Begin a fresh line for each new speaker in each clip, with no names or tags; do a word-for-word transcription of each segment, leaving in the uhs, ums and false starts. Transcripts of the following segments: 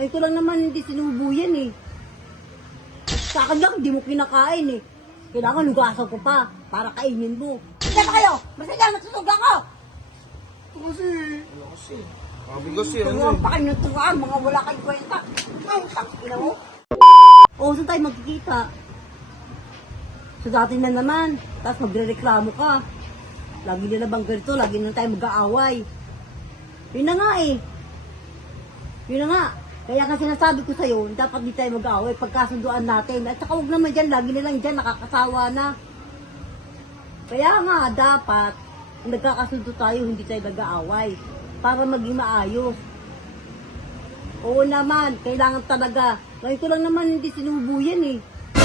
Ay, ko lang naman hindi sinubo yan eh. Sa akin lang, hindi mo kinakain eh. Kailangan lugasan ko pa para kainin mo. Hindi ba kayo? Masaya, nagsusog ako!
Ito kasi.
Ano kasi? Sabi kasi, ano
Turuan
eh.
pa kayo ng turuan, mga wala kayong kwenta. Ang takina mo. Oo, saan tayo magkikita? Sa dati na naman, tapos magre-reklamo ka. Lagi nila bang ganito, lagi na tayo mag-aaway. Yun na nga eh. Yun na nga. Kaya nga sinasabi ko sa'yo, dapat di tayo mag-aaway pagkasunduan natin. At saka huwag naman dyan, lagi nilang dyan, nakakasawa na. Kaya nga, dapat, nagkakasundo tayo, hindi tayo nag-aaway. Para maging maayos. Oo naman, kailangan talaga. Ngayon ko lang naman hindi sinubo yan eh.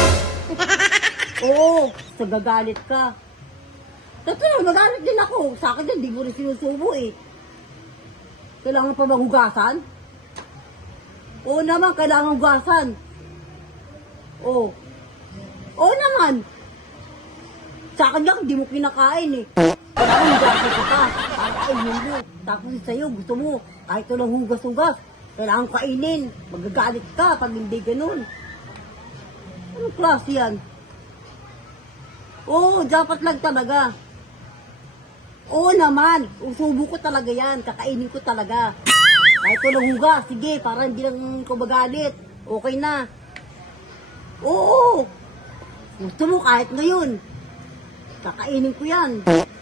Oo, sa gagalit ka. Totoo, magalit din ako. Sa akin din, di mo rin sinusubo eh. Kailangan pa maghugasan? Oo naman, kailangan hugasan. Oo. Oo naman. Sa akin lang, di mo kinakain eh. Kailangan hugasan ka pa. Para kainin mo. Tapos sa'yo, gusto mo, kahit walang hugas-hugas, kailangan kainin. Magagalit ka pag hindi ganun. Anong klase yan? Oo, dapat lang talaga. Oo naman, usubo ko talaga yan, kakainin ko talaga. Kahit walang hugas, sige, para hindi lang ko magalit. Okay na. Oo, gusto mo kahit ngayon. Kakainin ko yan.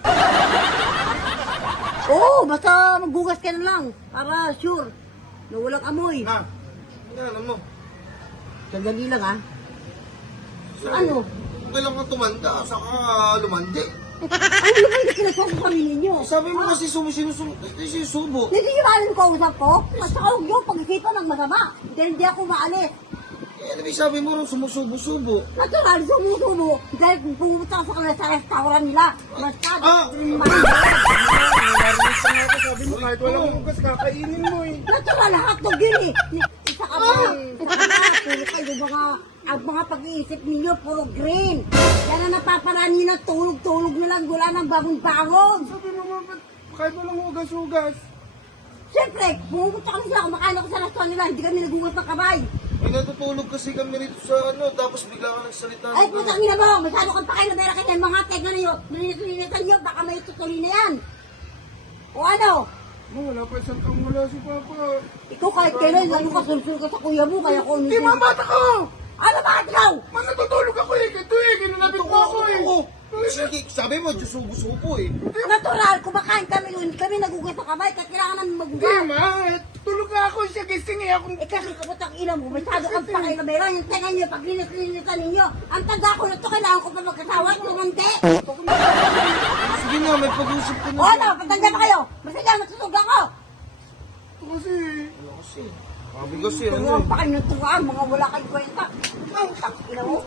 Oo, basta maghugas ka na lang. Para sure, na walang amoy.
Ha? Ano alam mo?
Sandali lang ha.
So,
Ano?
Kailan ka tumanda, saka lumandi.
Ano naman hindi kinasama sa kami ninyo?
Sabi mo
Ha?
kasi sumu sinusubo. sinusubo.
Hindi nyo alam ko usap ko? Basta huwag nyo pag-isipan ng masama. Dahil hindi ako maalis.
Eh, ano ba yung sabi mo rin sumusubo-subo?
Natural, sumusubo. Dahil pumunta ka sa kanila sa restaurant nila. Basta,
Ah!
Narinig ko nga ito, sabi mo kahit walang hugas, kakainin mo eh.
natural, hotdog yun eh. Isa ka ba? Isa ka ba? Puro kayo mga, ang mga pag-iisip ninyo, puro green. Yan ang napaparaan nyo na tulog-tulog na lang, wala nang bangon-bangon.
Sabi mo nga, ba't kahit walang hugas-hugas?
Siyempre, pumunta kami sila, kumakain ako sa restaurant nila, hindi kami nagugas ng kamay.
Eh, natutulog kasi kami rito sa ano, tapos bigla ka nagsalita.
Ay, putang ina mo, masyado kang pakay na pera kanya, mga tega na yun, nilinis-linisan nyo, baka may tutuloy na yan. O ano?
Oh, wala pa isang taong wala si Papa.
Ikaw kahit kailan, lalo ka sulsul ka sa kuya mo, kaya ko
Di ba bata ko?
Ano bakit ikaw?
Man, natutulog ako eh. Ito eh, ginanapit mo ako eh.
Oo. Sige, sabi mo, susubo-subo eh.
Natural, kumakain kami noon, hindi kami nagugas ng kamay, kahit kailangan namin
Di
magugas.
ma, tulog na ako siya gising eh. Ako,
Eh kasi kapatang ina mo, masyado kang pakay na meron, yung tenga nyo, pag linis-linisan ninyo, ang tanda ko na to, kailangan ko pa magkasawa, tumante.
Sige na, may pag-usap ko na.
O ano, patanda pa kayo, masaya, nagsusog ako.
ito kasi.
Ano kasi? Sabi kasi, ano
Turuan
eh.
pa kayo ng turuan, mga wala kayong kwenta. Ang takina mo.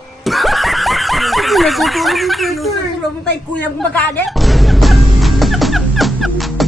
Natutulog yung dito eh.
Tulong mo tayo kuya mo magalit.